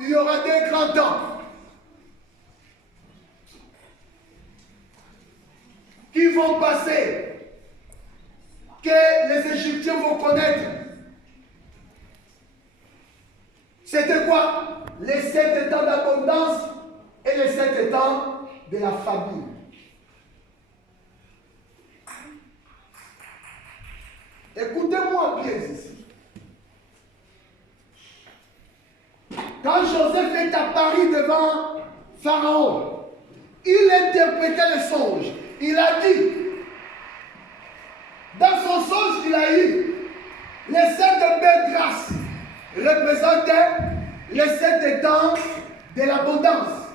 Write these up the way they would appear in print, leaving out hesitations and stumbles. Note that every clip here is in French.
il y aura des grands temps qui vont passer, que les Égyptiens vont connaître. C'était quoi? Les 7 temps d'abondance et les 7 temps de la famine. Écoutez-moi bien ici. Quand Joseph est apparu devant Pharaon, il interprétait le songe. Il a dit, dans son songe qu'il a eu, les 7 belles grâces représentaient les 7 temps de l'abondance.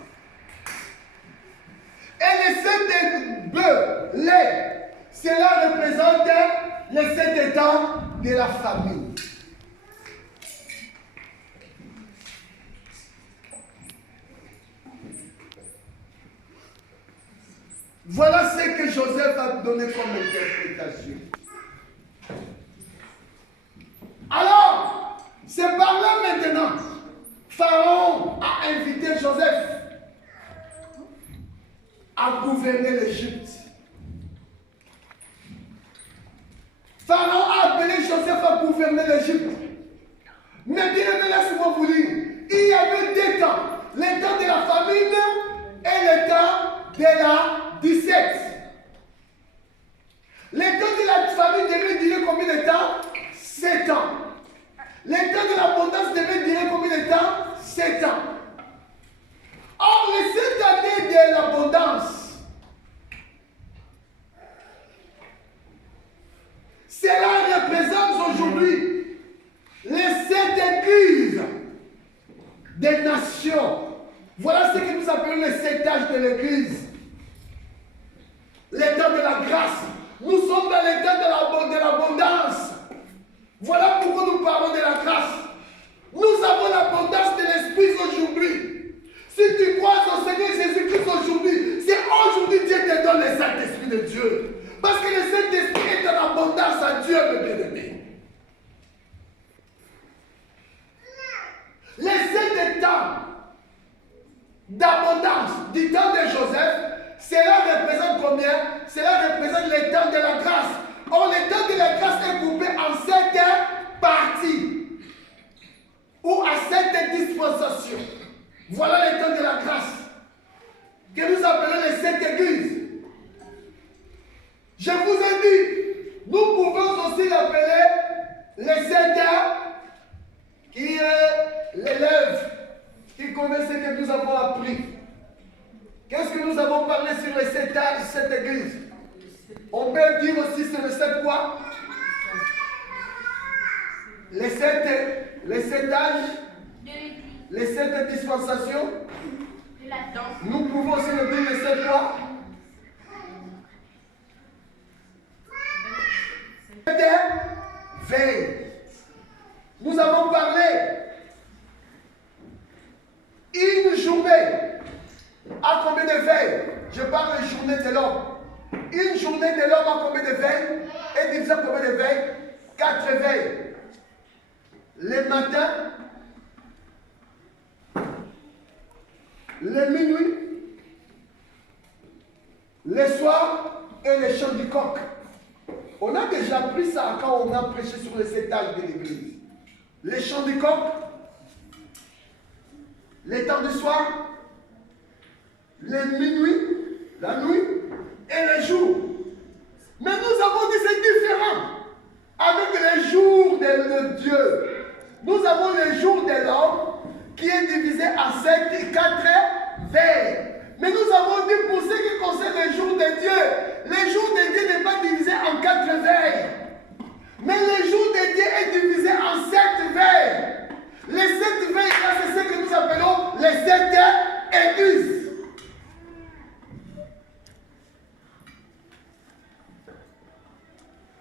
Et les 7 bœufs, lait, cela représentait les 7 temps de la famine. Voilà ce que Joseph a donné comme interprétation. Alors, c'est par là maintenant, Pharaon a invité Joseph à gouverner l'Égypte. Pharaon a appelé Joseph à gouverner l'Égypte. Mais bien aimé, laissez-moi vous dire, il y avait 2 temps. Le temps de la famine et le temps de la 17. Le temps de la famine devait durer combien de temps? 7 ans. Le temps de l'abondance devait durer combien de temps? 7 ans. Or, les 7 années de l'abondance, cela représente aujourd'hui les 7 églises des nations. Voilà ce que nous appelons les 7 âges de l'église. L'état de la grâce. Nous sommes dans l'état de l'abondance. Voilà pourquoi nous parlons de la grâce. Nous avons l'abondance de l'Esprit aujourd'hui. Si tu crois au Seigneur Jésus-Christ aujourd'hui, c'est aujourd'hui Dieu te donne le Saint-Esprit de Dieu. Parce que le Saint-Esprit est en abondance à Dieu, mes bien-aimés. Les 7 temps d'abondance du temps de Joseph, cela représente combien? Cela représente le temps de la grâce. Or, le temps de la grâce est coupé en 7 parties ou à 7 dispensations. Voilà le temps de la grâce que nous appelons les 7 églises. Je vous ai dit, nous pouvons aussi l'appeler les 7 qui est l'élève qui connaît ce que nous avons appris. Qu'est-ce que nous avons parlé sur les 7 âges, 7 églises? On peut dire aussi sur les 7 quoi? Les 7 âges, les 7 dispensations. Nous pouvons aussi le dire les 7 quoi? 7 veilles. Nous avons parlé une journée. À combien de veilles? Je parle de journée de l'homme. Une journée de l'homme a combien de veilles? Et divisé combien de veilles? 4 veilles. Le matin, le minuit, le soir et le chant du coq. On a déjà appris ça quand on a prêché sur les 7 âges de l'église. Le chant du coq, le temps du soir, le minuit, la nuit et le jour. Mais nous avons dit c'est différent avec les jours de Dieu. Nous avons le jour de l'homme qui est divisé en 7 et 4 veilles. Mais nous avons dit pour ce qui concerne le jour de Dieu, le jour de Dieu n'est pas divisé en 4 veilles. Mais le jour de Dieu est divisé en 7 veilles. Les 7 veilles, c'est ce que nous appelons les 7 églises.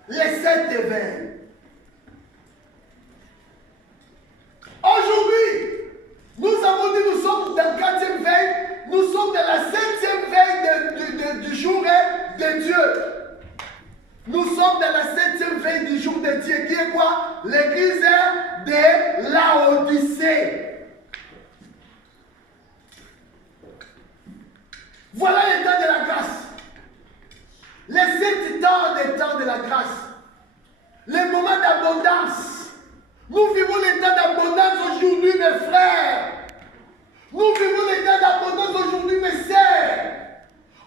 Les 7 veilles. Aujourd'hui, nous avons dit nous sommes dans la 4e veille, nous sommes dans la 7e veille du jour de Dieu. Nous sommes dans la 7e veille du jour de Dieu, qui est quoi? L'église de Laodicée. Voilà les temps de la grâce. Les 7 temps des temps de la grâce. Les moments d'abondance. Nous vivons les temps d'abondance aujourd'hui, mes frères. Nous vivons les temps d'abondance aujourd'hui, mes sœurs.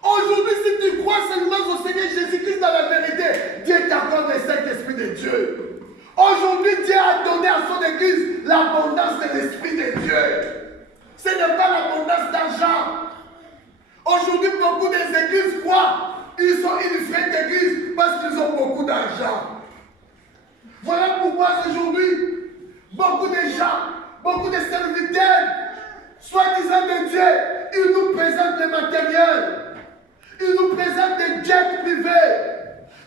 Aujourd'hui, si tu crois seulement au Seigneur Jésus-Christ dans la vérité, Dieu t'accorde le Saint-Esprit de Dieu. Aujourd'hui, Dieu a donné à son Église l'abondance de l'Esprit de Dieu. Ce n'est pas l'abondance d'argent. Aujourd'hui, beaucoup des églises croient. Ils sont une vraie église parce qu'ils ont beaucoup d'argent. Voilà pourquoi aujourd'hui, beaucoup de gens, beaucoup de serviteurs, soi-disant de Dieu, ils nous présentent le matériel. Ils nous présentent des jets privés.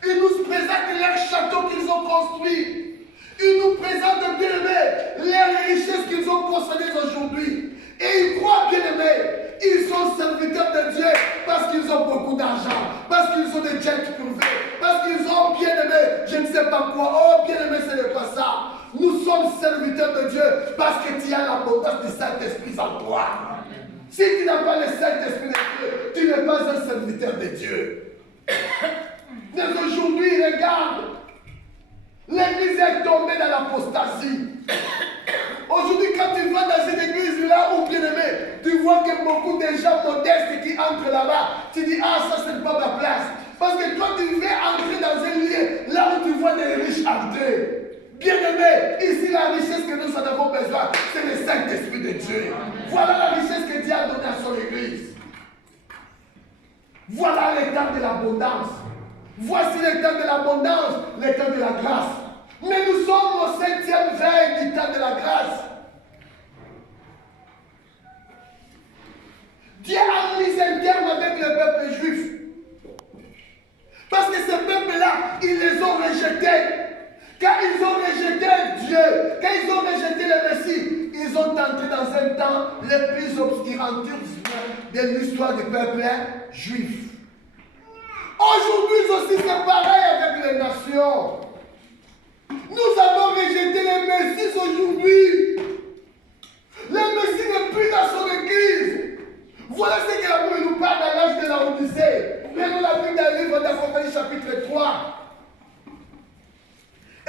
Ils nous présentent leurs châteaux qu'ils ont construits. Ils nous présentent, bien aimés, les richesses qu'ils ont consommées aujourd'hui. Et ils croient, bien aimés, ils sont serviteurs de Dieu parce qu'ils ont beaucoup d'argent, parce qu'ils ont des jets privés, parce qu'ils ont, bien aimé, je ne sais pas quoi. Oh, bien aimé, ce n'est pas ça. Nous sommes serviteurs de Dieu parce que tu as l'abondance du Saint-Esprit en toi. Si tu n'as pas le Saint-Esprit de Dieu, tu n'es pas un serviteur de Dieu. Mais aujourd'hui, regarde, l'église est tombée dans l'apostasie. Aujourd'hui, quand tu vas dans une église là où, bien aimé, tu vois que beaucoup de gens modestes qui entrent là-bas, tu dis, ah, ça, c'est pas ma place. Parce que quand tu veux entrer dans un lieu là où tu vois des riches entrer, bien aimé, ici, la richesse que nous en avons besoin, c'est le Saint-Esprit de Dieu. Voilà la richesse que Dieu a donnée à son église. Voilà les temps de l'abondance. Voici les temps de l'abondance, les temps de la grâce. Mais nous sommes au 7e veille du temps de la grâce. Dieu a mis un terme avec le peuple juif. Parce que ce peuple-là, ils les ont rejetés. Quand ils ont rejeté Dieu, quand ils ont rejeté le Messie, ils ont entré dans un temps le plus obscurantiste de l'histoire du peuple juif. Aujourd'hui aussi, c'est pareil avec les nations. Nous avons rejeté le Messie aujourd'hui. Le Messie n'est plus dans son église. Voilà ce que la Bible nous parle dans l'âge de la Odyssée. Prenons la Bible dans le livre d'Apocalypse chapitre 3.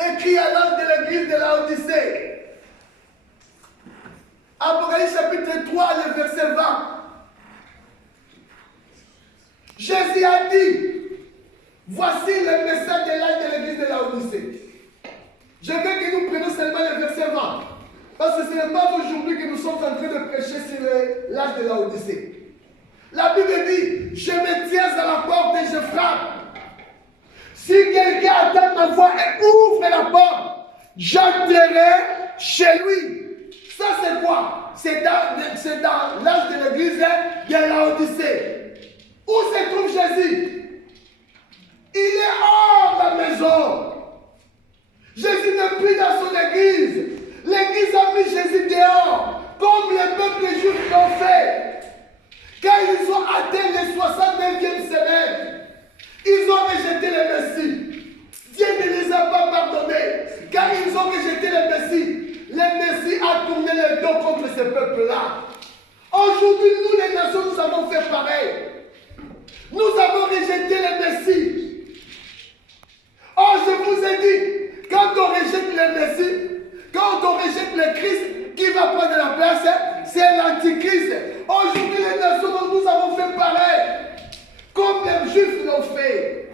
Écrit à l'âge de l'église de la Odyssée. Apocalypse chapitre 3, le verset 20. Jésus a dit, voici le message de l'âge de l'église de la Odyssée. Je veux que nous prenions seulement le verset 20. Parce que ce n'est pas aujourd'hui que nous sommes en train de prêcher sur l'âge de la Odyssée. La Bible dit, je me tiens à la porte et je frappe. Si quelqu'un attend ma voix et ouvre la porte, j'entrerai chez lui. Ça c'est quoi? C'est dans l'âge de l'église de la Odyssée. Où se trouve Jésus? Il est hors la maison. Jésus n'est plus dans son église. L'église a mis Jésus dehors, comme les peuples juifs l'ont fait. Quand ils ont atteint les 69e semaine, ils ont rejeté le Messie. Dieu ne les a pas pardonnés. Quand ils ont rejeté le Messie a tourné le dos contre ce peuple-là. Aujourd'hui, nous les nations, nous avons fait pareil. Nous avons rejeté le Messie. Oh, je vous ai dit, quand on rejette le Messie, quand on rejette le Christ, qui va prendre la place, c'est l'Antichrist. Aujourd'hui, les nations, nous avons fait pareil. Comme les Juifs l'ont fait.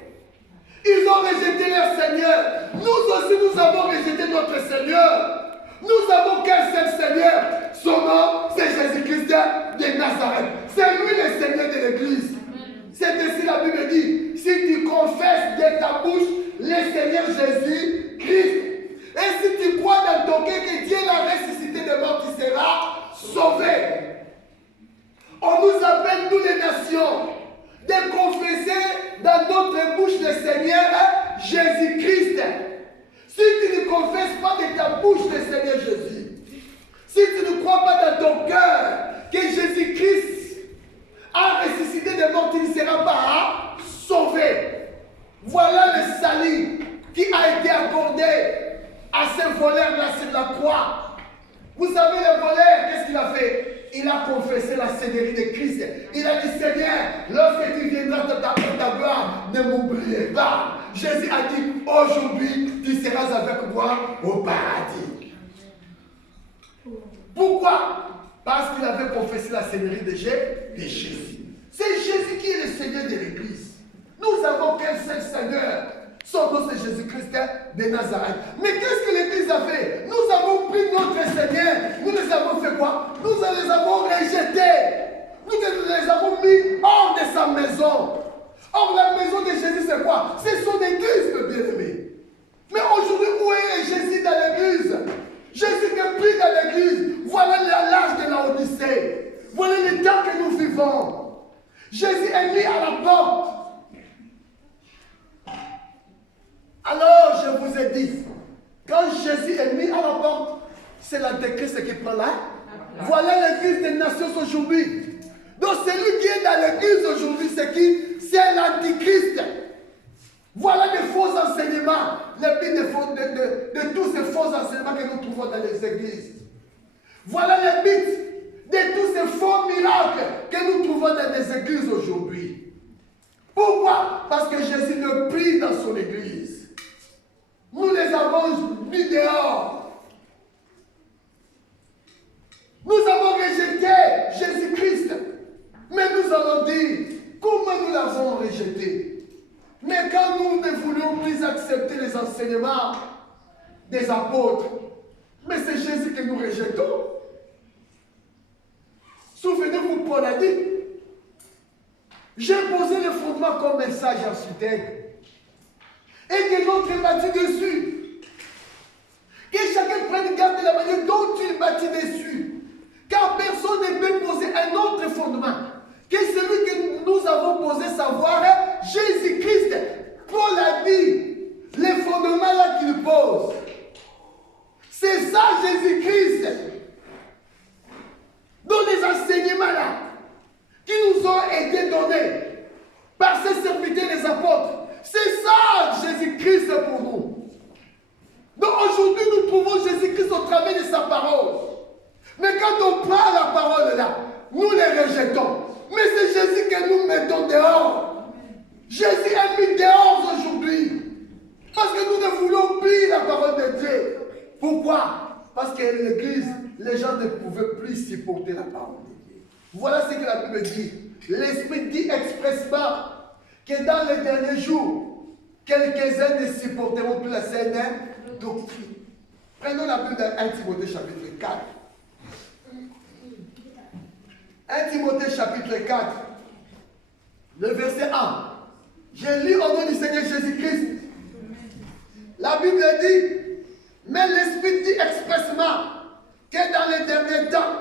Ils ont rejeté leur Seigneur. Nous aussi, nous avons rejeté notre Seigneur. Nous avons qu'un seul Seigneur. Son nom, c'est Jésus-Christ de Nazareth. C'est lui le Seigneur de l'Église. C'est ainsi la Bible dit. Si tu confesses de ta bouche le Seigneur Jésus-Christ, et si tu crois dans ton cœur que Dieu l'a ressuscité de mort, tu seras sauvé. On nous appelle, nous les nations, de confesser dans notre bouche le Seigneur Jésus-Christ. Si tu ne confesses pas de ta bouche le Seigneur Jésus, si tu ne crois pas dans ton cœur que Jésus-Christ a ressuscité de mort, tu ne seras pas sauvé. Voilà le salut qui a été accordé à ce voleur-là sur la croix. Vous savez, le voleur, qu'est-ce qu'il a fait? Il a confessé la Seigneurie de Christ. Il a dit, Seigneur, n'oubliez pas. Jésus a dit, aujourd'hui, tu seras avec moi au paradis. Pourquoi? Parce qu'il avait confessé la seigneurie de Jésus. C'est Jésus qui est le Seigneur de l'Église. Nous avons qu'un seul Seigneur. Son nom c'est Jésus-Christ de Nazareth. Mais qu'est-ce que l'Église a fait? Nous avons pris notre Seigneur. Nous les avons fait quoi? Nous les avons rejetés. Nous les avons mis hors de sa maison. Or, la maison de Jésus, c'est quoi? C'est son église, le bien-aimé. Mais aujourd'hui, où est Jésus dans l'église? Jésus n'est plus dans l'église. Voilà l'âge de la Odyssée. Voilà le temps que nous vivons. Jésus est mis à la porte. Alors, je vous ai dit, quand Jésus est mis à la porte, c'est l'Antéchrist qui prend là. Voilà l'église des nations aujourd'hui. Donc, celui qui est dans l'église aujourd'hui, c'est qui? C'est l'Antichrist. Voilà des faux enseignements. Le but de tous ces faux enseignements que nous trouvons dans les églises. Voilà le but de tous ces faux miracles que nous trouvons dans les églises aujourd'hui. Pourquoi? Parce que Jésus ne prie dans son église. Nous les avons mis dehors. Nous avons rejeté Jésus-Christ. Mais nous allons dire comment nous l'avons rejeté. Mais quand nous ne voulions plus accepter les enseignements des apôtres, mais c'est Jésus que nous rejetons. Souvenez-vous, Paul a dit, j'ai posé le fondement comme message en Sudène, et que l'autre bâtit dessus. Que chacun prenne garde de la manière dont il bâtit dessus. Car personne ne peut poser un autre fondement que celui que nous avons posé, savoir Jésus-Christ. Paul a dit, les fondements là qu'il pose, c'est ça Jésus-Christ. Dans les enseignements là, qui nous ont été donnés par ces serviteurs des apôtres, c'est ça Jésus-Christ pour nous. Donc aujourd'hui nous trouvons Jésus-Christ au travers de sa parole. Mais quand on prend la parole là, nous les rejetons. Mais c'est Jésus que nous mettons dehors. Jésus est mis dehors aujourd'hui. Parce que nous ne voulons plus la parole de Dieu. Pourquoi? Parce que l'église, les gens ne pouvaient plus supporter la parole de Dieu. Voilà ce que la Bible dit. L'Esprit dit expressement que dans les derniers jours, quelques-uns ne supporteront plus la saine doctrine. Prenons la Bible dans 1 Timothée chapitre 4. 1 Timothée chapitre 4, le verset 1. Je lis au nom du Seigneur Jésus-Christ. La Bible dit, mais l'Esprit dit expressement que dans les derniers temps,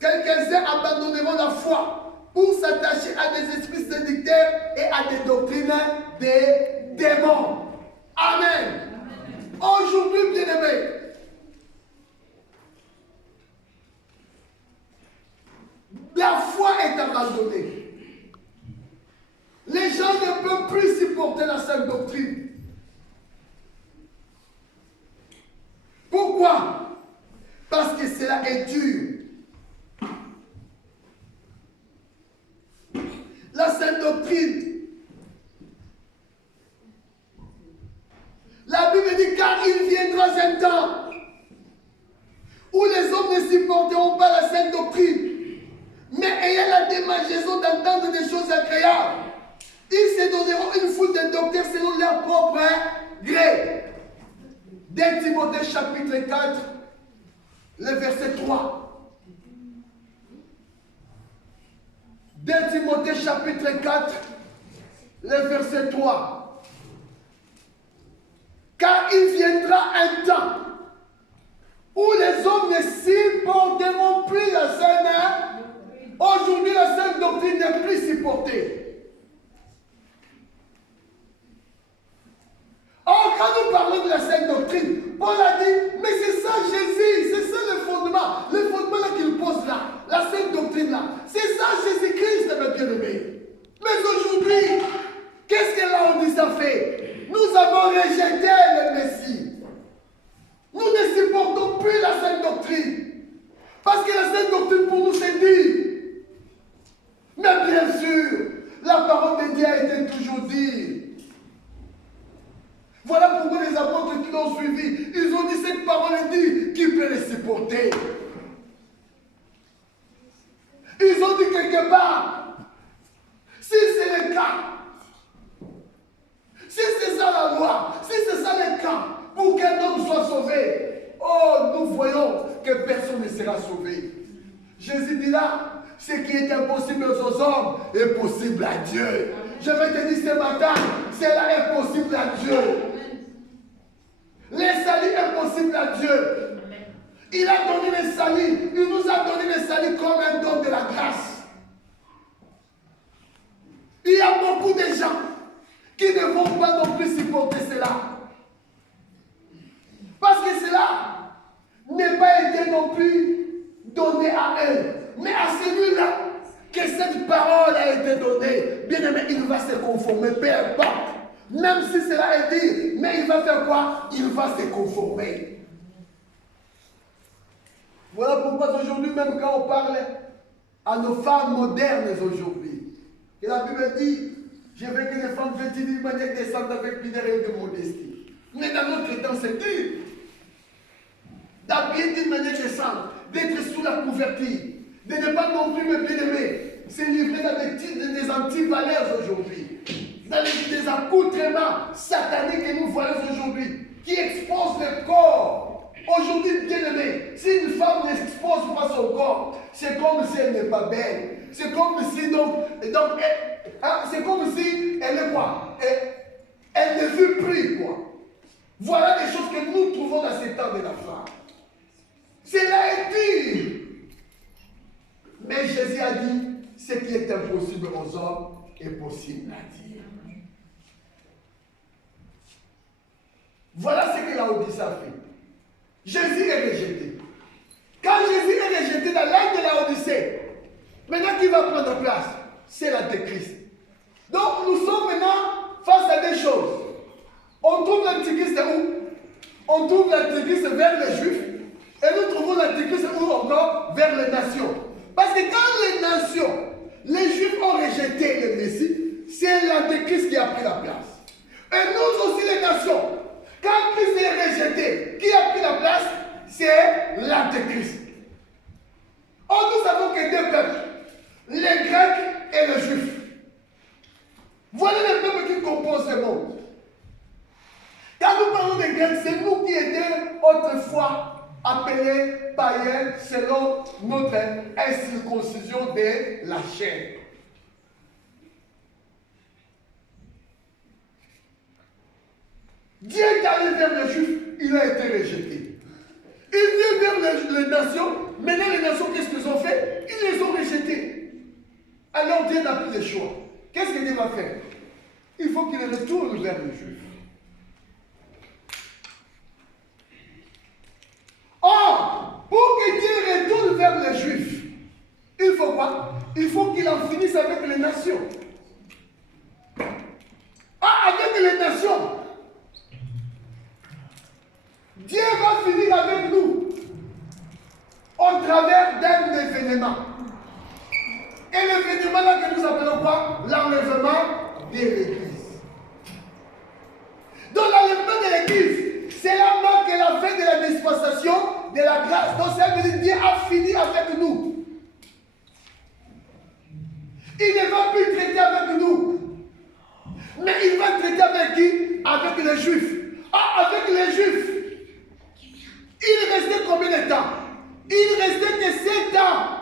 quelques-uns abandonneront la foi pour s'attacher à des esprits séducteurs et à des doctrines des démons. Amen. Aujourd'hui, bien-aimés, la foi est abandonnée. Les gens ne peuvent plus supporter la sainte doctrine. Pourquoi? Parce que cela est dur. La sainte doctrine. La Bible dit, car il viendra un temps où les hommes ne supporteront pas la sainte doctrine, mais ayant la démangeaison d'entendre des choses agréables, ils se donneront une foule de docteurs selon leur propre gré. 2 Timothée chapitre 4, le verset 3. 2 Timothée chapitre 4, le verset 3. Car il viendra un temps où les hommes ne supporteront plus la sainte. Aujourd'hui, la sainte doctrine n'est plus supportée. Or, quand nous parlons de la sainte doctrine, Paul a dit, mais c'est ça Jésus, c'est ça le fondement là qu'il pose là, la sainte doctrine là. C'est ça Jésus-Christ, mes bien-aimés. Mais aujourd'hui, qu'est-ce que l'Odyssée fait? Nous avons rejeté le Messie. Nous ne supportons plus la sainte doctrine. Parce que la sainte doctrine pour nous c'est dit. Mais bien sûr, la parole de Dieu a été toujours dit. quelque part, si c'est le cas, si c'est ça la loi, si c'est ça le cas, pour qu'un homme soit sauvé, oh, nous voyons que personne ne sera sauvé. Jésus dit là, ce qui est impossible aux hommes est possible à Dieu. Je vais te dire ce matin, cela est possible à Dieu. Le salut est possible à Dieu. Il a donné le salut, il nous a donné le salut comme un don de la grâce. Il y a beaucoup de gens qui ne vont pas non plus supporter cela. Parce que cela n'est pas été non plus donné à eux, mais à celui-là que cette parole a été donnée. Bien aimé, il va se conformer, peu importe. Même si cela est dit, mais il va faire quoi? Il va se conformer. Voilà pourquoi aujourd'hui, même quand on parle à nos femmes modernes aujourd'hui, et la Bible dit, je veux que les femmes vêtues d'une manière décente avec pudeur et de modestie. Mais dans notre temps, c'est dur d'habiller d'une manière décente, d'être sous la couverture, de ne pas non plus me bien-aimer, se livrer dans des anti-valeurs aujourd'hui, dans des accoutrements sataniques que nous voyons aujourd'hui, qui exposent le corps. Aujourd'hui, bien-aimé, si une femme n'expose pas son corps, c'est comme si elle n'est pas belle. C'est comme si, c'est comme si elle est quoi? Elle ne veut plus, quoi. Voilà les choses que nous trouvons dans ces temps de la femme. Cela est dur. Mais Jésus a dit, ce qui est impossible aux hommes est possible à Dieu. Voilà ce que Laodicée a fait. Jésus est rejeté. Quand Jésus est rejeté dans l'âge de Laodicée, maintenant qui va prendre place? C'est l'Antéchrist. Donc nous sommes maintenant face à des choses. On trouve l'Antéchrist où? On trouve l'Antéchrist vers les Juifs. Et nous trouvons l'Antéchrist où encore? Vers les nations. Parce que quand les nations, les Juifs ont rejeté le Messie, c'est l'Antéchrist qui a pris la place. Et nous aussi les nations, quand Christ est rejeté, qui a pris la place? C'est l'Antéchrist. Or nous savons que deux peuples, les Grecs et les Juifs. Voilà les peuples qui composent le monde. Quand nous parlons des Grecs, c'est nous qui étions autrefois appelés païens selon notre incirconcision de la chair. Dieu qui allait vers les Juifs, il a été rejeté. Il vient vers les nations. Maintenant, les nations, qu'est-ce qu'ils ont fait? Ils les ont rejetés. Alors Dieu n'a plus de choix. Qu'est-ce que Dieu va faire? Il faut qu'il retourne vers les Juifs. Or, pour que Dieu retourne vers les Juifs, il faut quoi? Il faut qu'il en finisse avec les nations. Ah, avec les nations. Dieu va finir avec nous au travers d'un événement. Et l'événement là que nous appelons quoi? L'enlèvement de l'Église. Donc l'enlèvement de l'Église, c'est la marque et la fin de la dispensation de la grâce. Donc ça veut dire que Dieu a fini avec nous. Il ne va plus traiter avec nous. Mais il va traiter avec qui? Avec les Juifs. Ah, avec les Juifs. Il restait combien de temps? Il restait que 7 ans.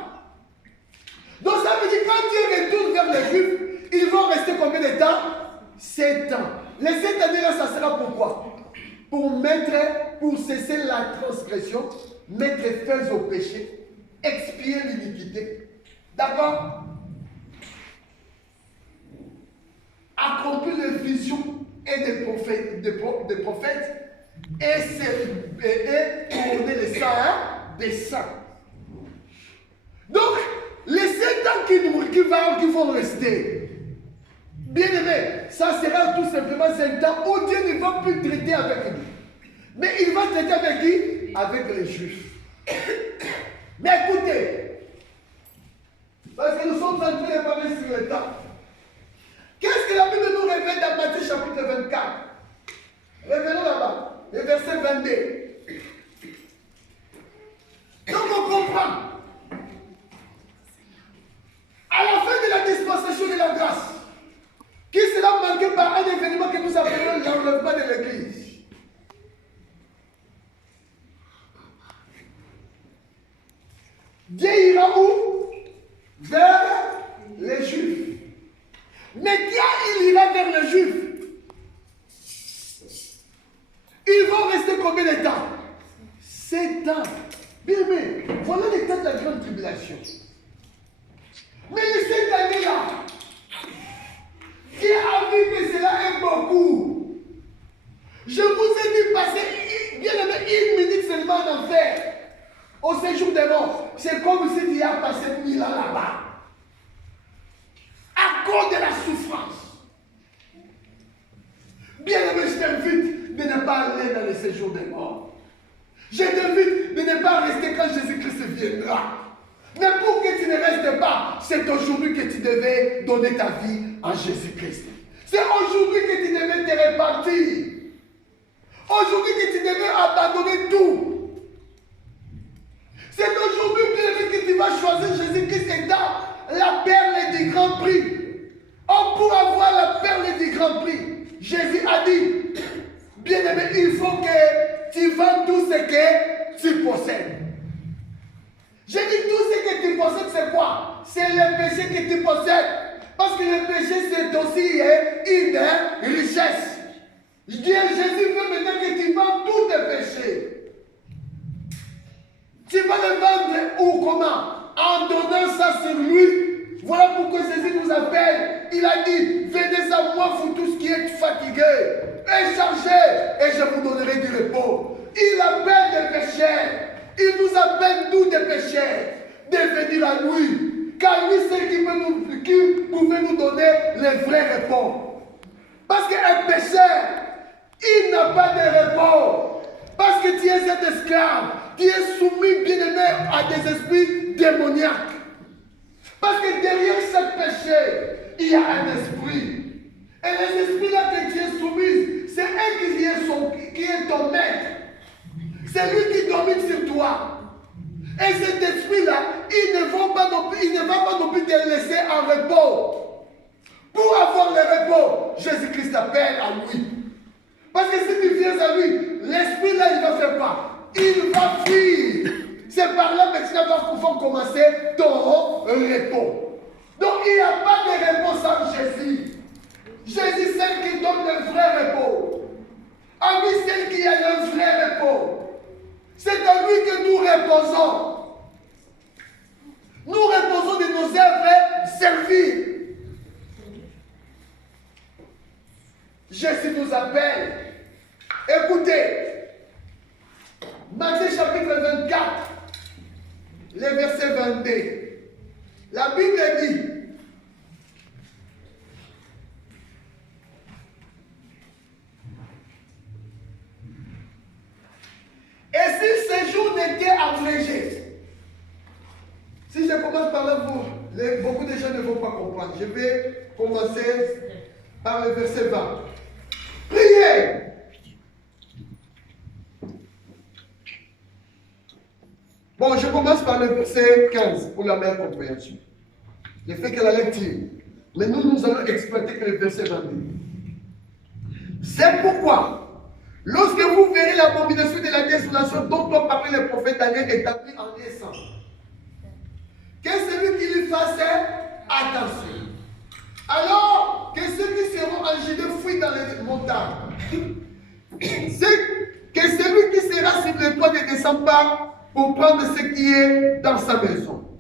Donc ça veut dire que quand Dieu retourne vers les Juifs, ils vont rester combien de temps? 7 ans. Les 7 années-là, ça sera pourquoi? Pour cesser la transgression, mettre fin au péché, expier l'iniquité. D'accord? Accomplir les visions et des prophètes, et couronner les saints des saints. Donc, les 7 ans qui vont rester, bien aimé, ça sera tout simplement 5 ans où Dieu ne va plus traiter avec nous. Mais il va traiter avec qui? Avec les Juifs. Mais écoutez, parce que nous sommes en train de parler sur le temps. Qu'est-ce que la Bible nous révèle dans Matthieu chapitre 24? Revenons là-bas, le verset 22. Donc on comprend. À la vers les Juifs. Mais quand il ira vers les Juifs, ils vont rester combien de temps? 7 ans. Bien aimé, voilà les temps de la grande tribulation. Mais les 7 années-là, qui a vu que cela est beaucoup? Je vous ai dit passer bien aimé 1 minute seulement en enfer. Au séjour des morts, c'est comme si tu as passé 1000 ans là-bas. À cause de la souffrance. Bien aimé, je t'invite de ne pas aller dans le séjour des morts. Je t'invite de ne pas rester quand Jésus-Christ viendra. Mais pour que tu ne restes pas, c'est aujourd'hui que tu devais donner ta vie à Jésus-Christ. C'est aujourd'hui que tu devais te répartir. Aujourd'hui que tu devais abandonner tout. C'est aujourd'hui que tu vas choisir Jésus-Christ étant la perle du grand prix. Oh, pour avoir la perle du grand prix, Jésus a dit, bien aimé, il faut que tu vends tout ce que tu possèdes. J'ai dit tout ce que tu possèdes, c'est quoi? C'est le péché que tu possèdes. Parce que le péché, c'est aussi une richesse. Je dis à Jésus veut maintenant que tu vends tous tes péchés. Tu vas le vendre ou comment? En donnant ça sur lui. Voilà pourquoi Jésus nous appelle. Il a dit, venez à moi, vous tous qui êtes fatigués et chargés, et je vous donnerai du repos. Il appelle des pécheurs. Il nous appelle, nous, des pécheurs, de venir à lui. Car lui, c'est qui pouvait nous donner les vrais repos. Parce qu'un pécheur, il n'a pas de repos. Parce que tu es cet esclave. Tu es soumis, bien aimé, à des esprits démoniaques. Parce que derrière ce péché, il y a un esprit. Et les esprits-là que tu es soumis, c'est un qui est ton maître. C'est lui qui domine sur toi. Et cet esprit-là, il ne va pas non plus te laisser en repos. Pour avoir le repos, Jésus-Christ t'appelle à lui. Parce que si tu viens à lui, l'esprit-là, il va faire quoi? Il va fuir. C'est par là maintenant qu'on va pouvoir commencer ton repos. Donc il n'y a pas de repos sans Jésus. Jésus, c'est celle qui donne le vrai repos. À lui, celle qui a le vrai repos. C'est à lui que nous reposons. Nous reposons de nos œuvres serviles. Jésus nous appelle. Écoutez, Matthieu chapitre 24, le verset 22. La Bible dit, et si ce jour n'était abrégé, si je commence par là, beaucoup de gens ne vont pas comprendre. Je vais commencer par le verset 20. Priez. Bon, je commence par le verset 15 pour la meilleure compréhension. Je fais que la lecture. Mais nous allons exploiter que le verset 22. C'est pourquoi, lorsque vous verrez l'abomination de la désolation dont ont parlé les prophètes Daniel établi en naissance, que celui qui lui fasse attention. Alors que ceux qui seront en Judée fuient dans les montagnes. C'est que celui qui sera sur le toit ne descend pas pour prendre ce qui est dans sa maison.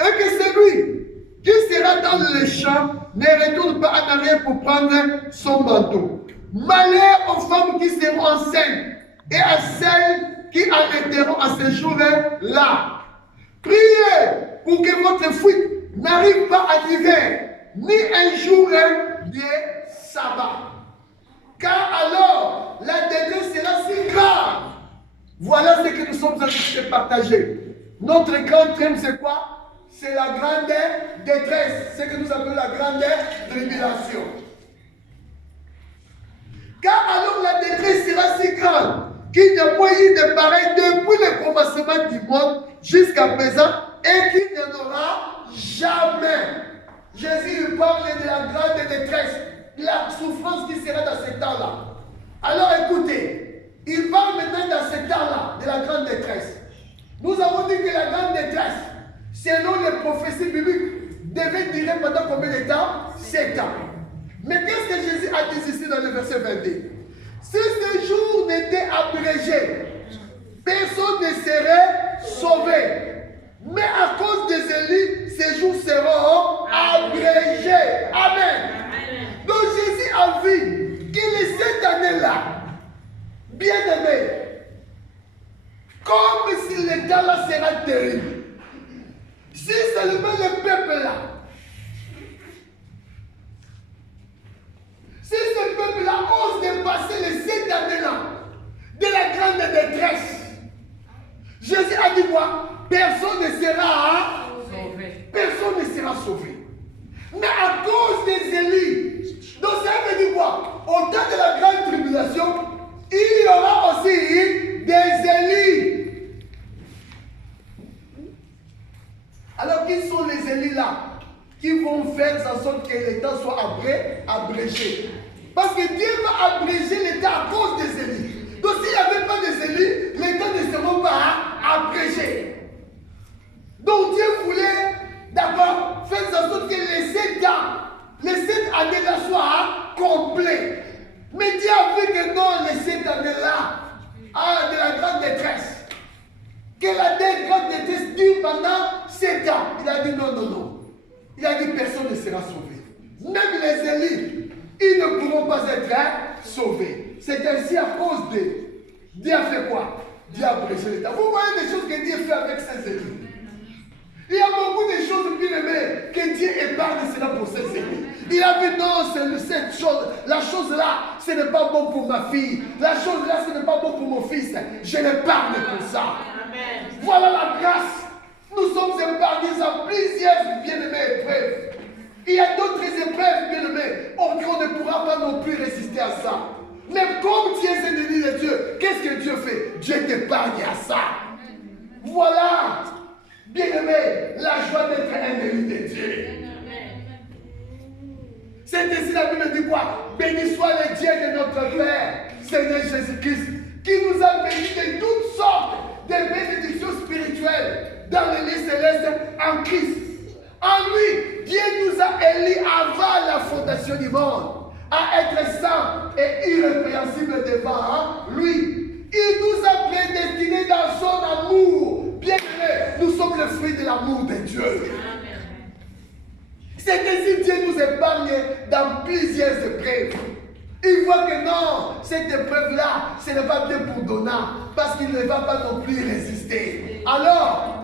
Et que celui qui sera dans les champs ne retourne pas en arrière pour prendre son manteau. Malheur aux femmes qui seront enceintes et à celles qui arrêteront à ce jour-là. Priez pour que votre fuite n'arrive pas à l'hiver, ni un jour de sabbat. Car alors, la détresse sera si grave. Voilà ce que nous sommes en train de partager. Notre grand thème, c'est quoi? C'est la grande détresse. Ce que nous appelons la grande tribulation. Car alors la détresse sera si grande qu'il n'y a pas eu de pareil depuis le commencement du monde jusqu'à présent et qu'il n'y en aura jamais. Jésus lui parle de la grande détresse, la souffrance qui sera dans ce temps-là. Alors écoutez, il parle maintenant dans ce temps-là de la grande détresse. Nous avons dit que la grande détresse, selon les prophéties bibliques, devait durer pendant combien de temps? 7 ans. Mais qu'est-ce que Jésus a dit ici dans le verset 22? Si ce jour n'était abrégé, personne ne serait sauvé. Mais à cause des Élis, ces jours seront abrégés. Amen. Donc Jésus a vu que les 7 années-là, bien aimés, comme si l'état-là sera terrible. Si seulement le peuple-là, si ce peuple-là ose dépasser les 7 années-là de la grande détresse, Jésus a dit quoi? Personne ne sera sauvé. Personne ne sera sauvé. Mais à cause des Élis, donc ça veut dire quoi? Au temps de la grande tribulation, il y aura aussi des Élis. Alors qui sont les Élis là? Qui vont faire en sorte que l'État soit abrégé. Parce que Dieu va abréger l'État à cause des Élis. Donc s'il n'y avait pas des Élis, l'État ne serait pas abrégé. Donc Dieu voulait d'abord faire en sorte que les 7 ans, les 7 années-là soient complets. Mais Dieu a vu que non, les 7 années-là, de la grande détresse, que la grande détresse dure pendant 7 ans. Il a dit non, non, non. Il a dit personne ne sera sauvé. Même les Élis, ils ne pourront pas être sauvés. C'est ainsi à cause de Dieu a fait quoi? Dieu a abrégé l'État. Vous voyez des choses que Dieu fait avec ses Élis. Il y a beaucoup de choses, bien aimées, que Dieu épargne cela pour ses Élis. Il a vu non, cette chose, la chose là, ce n'est pas bon pour ma fille. La chose là, ce n'est pas bon pour mon fils. Je l'épargne pour ça. Amen. Voilà la grâce. Nous sommes épargnés à plusieurs bien-aimés épreuves. Il y a d'autres épreuves, bien-aimés, on ne pourra pas non plus résister à ça. Mais comme tu es un ennemi de Dieu, qu'est-ce que Dieu fait? Dieu t'épargne à ça. Voilà, bien-aimé, la joie d'être un ennemi de Dieu. C'est ainsi la Bible dit quoi? Béni soit le Dieu de notre Père, Seigneur Jésus-Christ, qui nous a bénis de toutes sortes de bénédictions spirituelles dans les lieux célestes en Christ. En lui, Dieu nous a élis avant la fondation du monde à être saints et irrépréhensibles devant lui. Il nous a prédestinés dans son amour. Bien aimés, nous sommes le fruit de l'amour de Dieu. C'est ainsi Dieu nous épargne dans plusieurs épreuves. Il voit que non, cette épreuve-là, ce n'est pas bien pour Donat, parce qu'il ne va pas non plus résister. Alors,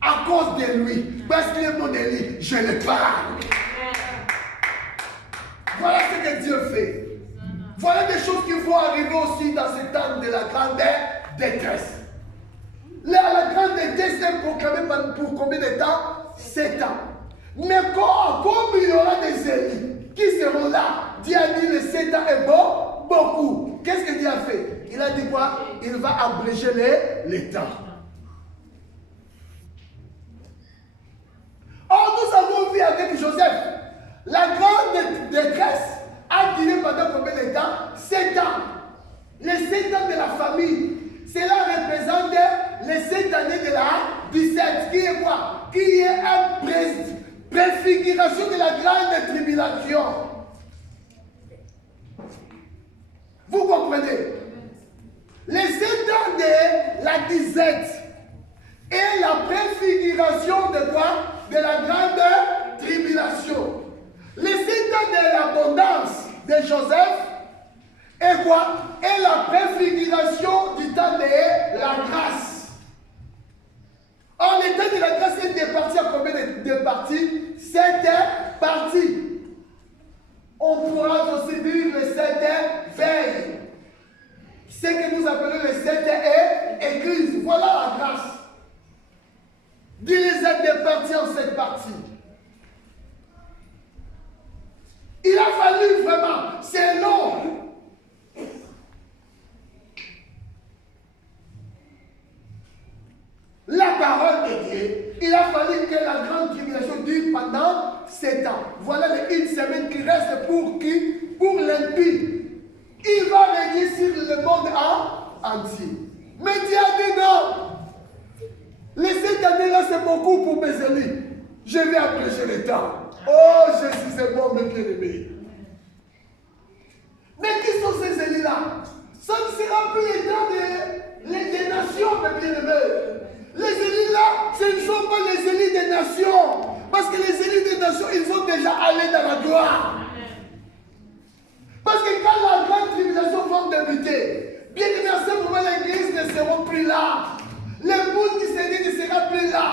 à cause de lui, parce qu'il est mon élu, je le parle. Voilà ce que Dieu fait. Voilà des choses qui vont arriver aussi dans ce temps de la grande détresse. La grande détresse est proclamée pour combien de temps? 7 ans. Mais comme il y aura des élus qui seront là, Dieu a dit les 7 ans est bon, beaucoup. Qu'est-ce que Dieu a fait? Il a dit quoi? Il va abréger les temps. Or, nous avons vu avec Joseph, la grande détresse a duré pendant combien de temps? 7 ans. Les 7 ans de la famille. Cela représente les 7 années de la 17. Qui est quoi? Qui est une préfiguration de la grande tribulation. Vous comprenez? Les 7 ans de la 17 est la préfiguration de quoi? De la grande tribulation. Les 7 ans de l'abondance de Joseph est quoi? Est la préfiguration du temps de la grâce. Or, le temps de la grâce est départi à combien de parties? 7 parties. On pourra aussi dire les 7 veilles. Ce que nous appelons les 7 églises. Voilà la grâce. Il les a départis en 7 parties. Il a fallu vraiment, c'est long. La parole de Dieu, il a fallu que la grande tribulation dure pendant 7 ans. Voilà les 1 semaine qui reste pour qui? Pour l'impie. Il va régner sur le monde entier. Mais Dieu a dit non. Les 7 années-là, c'est beaucoup pour mes amis. Je vais apprécier le temps. Oh, Jésus, c'est bon, mes bien-aimés. Mais qui sont ces élus-là? Ça ne sera plus les temps des nations, mes bien-aimés. Les élus-là, ce ne sont pas les élus des nations. Parce que les élus des nations, ils sont déjà allés dans la gloire. Parce que quand la grande tribulation va débuter, bien aimé, à ce moment, l'église ne sera plus là. L'épouse du Seigneur ne sera plus là.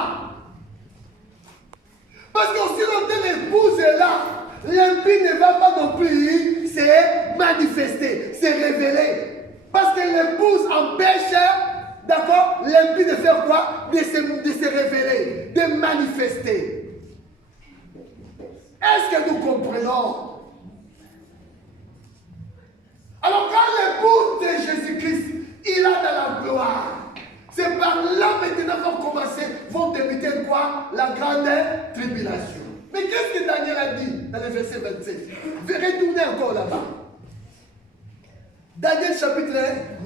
Parce qu'aussi longtemps l'épouse est là, l'impie ne va pas non plus se manifester, se révéler. Parce que l'épouse empêche, d'accord, l'impie de faire quoi? De se révéler, de manifester. Est-ce que nous comprenons? Alors quand l'épouse de Jésus-Christ, il est dans la gloire, c'est par là maintenant vont débuter quoi? La grande tribulation. Mais qu'est-ce que Daniel a dit dans le verset 27? Retournez encore là-bas. Daniel chapitre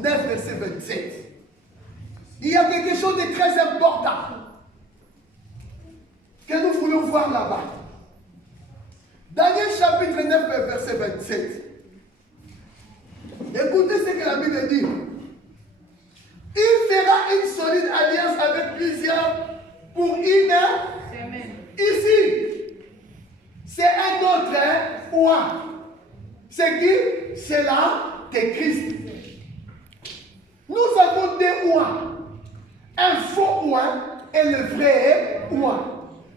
9, verset 27. Il y a quelque chose de très important que nous voulons voir là-bas. Daniel chapitre 9, verset 27. Écoutez ce que la Bible dit. Il fera une solide alliance avec plusieurs pour une semaine. Ici, c'est un autre oint. C'est qui? C'est là que Christ. Nous avons deux oints. Un faux oint et le vrai oint.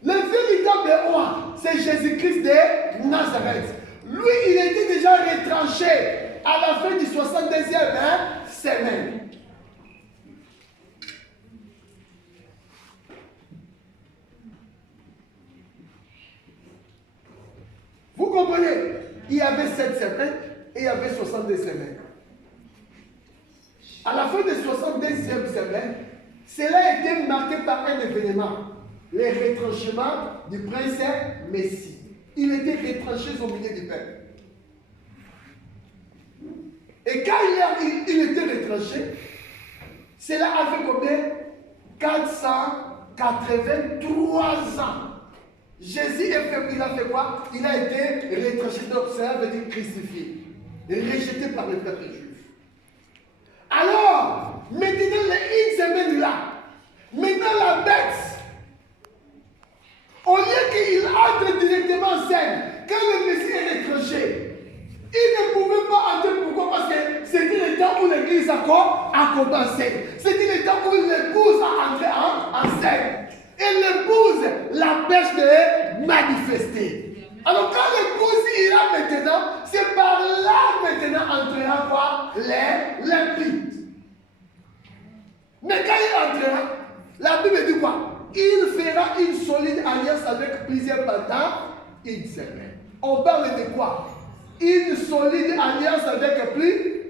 Le véritable oint, c'est Jésus-Christ de Nazareth. Lui, il était déjà retranché à la fin du 62e semaine. Vous comprenez? Il y avait 7 semaines et il y avait 62 semaines. À la fin des 62e semaine, cela a été marqué par un événement. Le retranchement du prince Messie. Il était retranché au milieu du peuple. Et quand il était retranché, cela a fait combien? 483 ans. Jésus il a fait quoi? Il a été retranché, donc cela veut dire crucifié, rejeté par le peuple juif. Alors, maintenant, une semaine là, maintenant la bête, au lieu qu'il entre directement en scène, quand le Messie est retranché, il ne pouvait pas entrer. Pourquoi? Parce que c'était le temps où l'église a commencé. C'était le temps où l'épouse a entré en scène. Et l'épouse l'empêche de manifester. Alors quand l'épouse ira maintenant, c'est par là maintenant entrera quoi? L'impie. Mais quand il entrera, la Bible dit quoi? Il fera une solide alliance avec plusieurs pendant une semaine. On parle de quoi? Une solide alliance avec plus.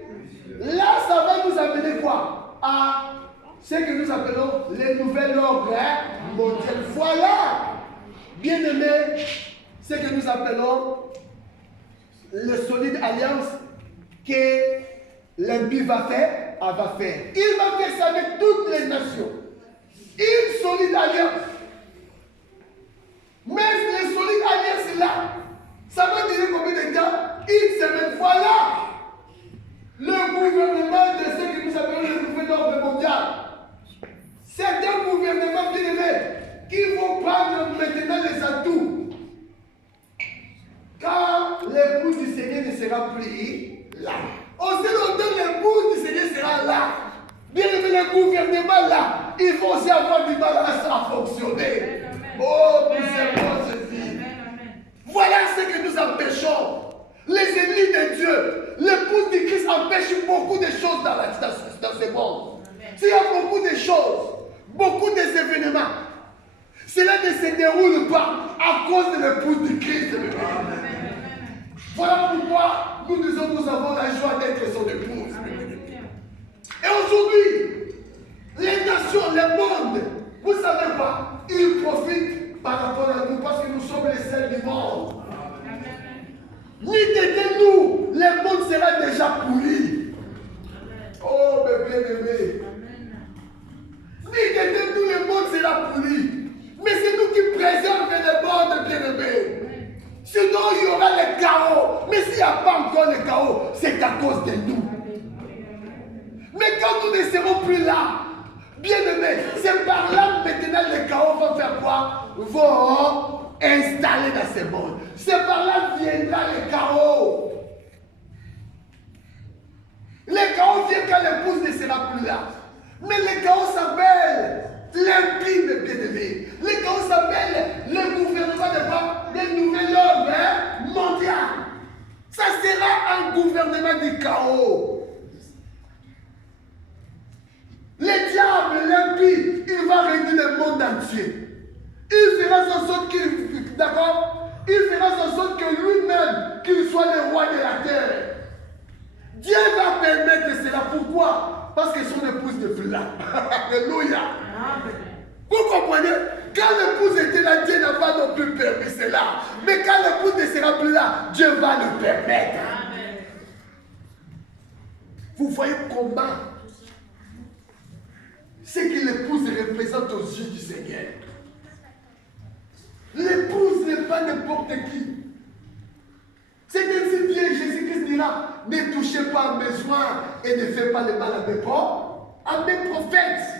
Là, ça va nous amener quoi? À ce que nous appelons le nouvel ordre mondial. Voilà, bien aimé, ce que nous appelons le solide alliance que l'impie va faire. Il va faire ça avec toutes les nations. Une solide alliance. Mais les solides alliances là, ça va durer combien de temps? Une semaine. Voilà le gouvernement de ce que nous appelons le nouvel ordre mondial. C'est un gouvernement bien aimé qui vont prendre maintenant les atouts. Quand l'épouse du Seigneur ne sera plus là. Aussi longtemps l'épouse du Seigneur sera là. Bien aimé, le gouvernement là, il faut aussi avoir du mal à fonctionner. Oh, nous servons Jésus. Voilà ce que nous empêchons. Les ennemis de Dieu, l'épouse du Christ empêche beaucoup de choses dans ce monde. Il y a beaucoup de choses, beaucoup d'événements. Cela ne se déroule pas à cause de l'épouse du Christ. Voilà pourquoi nous disons que nous avons la joie d'être son épouse. Et aujourd'hui, les nations, le monde, vous savez quoi? Ils profitent par rapport à nous parce que nous sommes les seuls du monde. Ni de nous, le monde sera déjà pourri. Oh, mes bien-aimés. Ni de nous, le monde sera cause de nous. Mais quand nous ne serons plus là, bien aimés, c'est par là maintenant les chaos vont faire quoi? Vont installer dans ce monde. C'est par là viendra le chaos. Le chaos vient quand l'épouse ne sera plus là. Mais le chaos s'appelle l'impie, mes bien-aimés. Le chaos s'appelle le gouvernement de quoi? Des nouvel ordre mondial. Ça sera un gouvernement du chaos. Le diable, l'impie, il va régner le monde entier. Il fera en sorte qu'il, d'accord? Il fera en sorte que lui-même, qu'il soit le roi de la terre. Dieu va permettre cela. Pourquoi? Parce que son épouse n'est plus là. Alléluia. Vous comprenez? Quand l'épouse était là, Dieu n'a pas non plus permis cela. Mais quand l'épouse ne sera plus là, Dieu va le permettre. Vous voyez comment ce que l'épouse représente aux yeux du Seigneur. L'épouse n'est pas n'importe qui. C'est ainsi bien Jésus-Christ dira, ne touchez pas à mes soins et ne faites pas le mal à mes prophètes.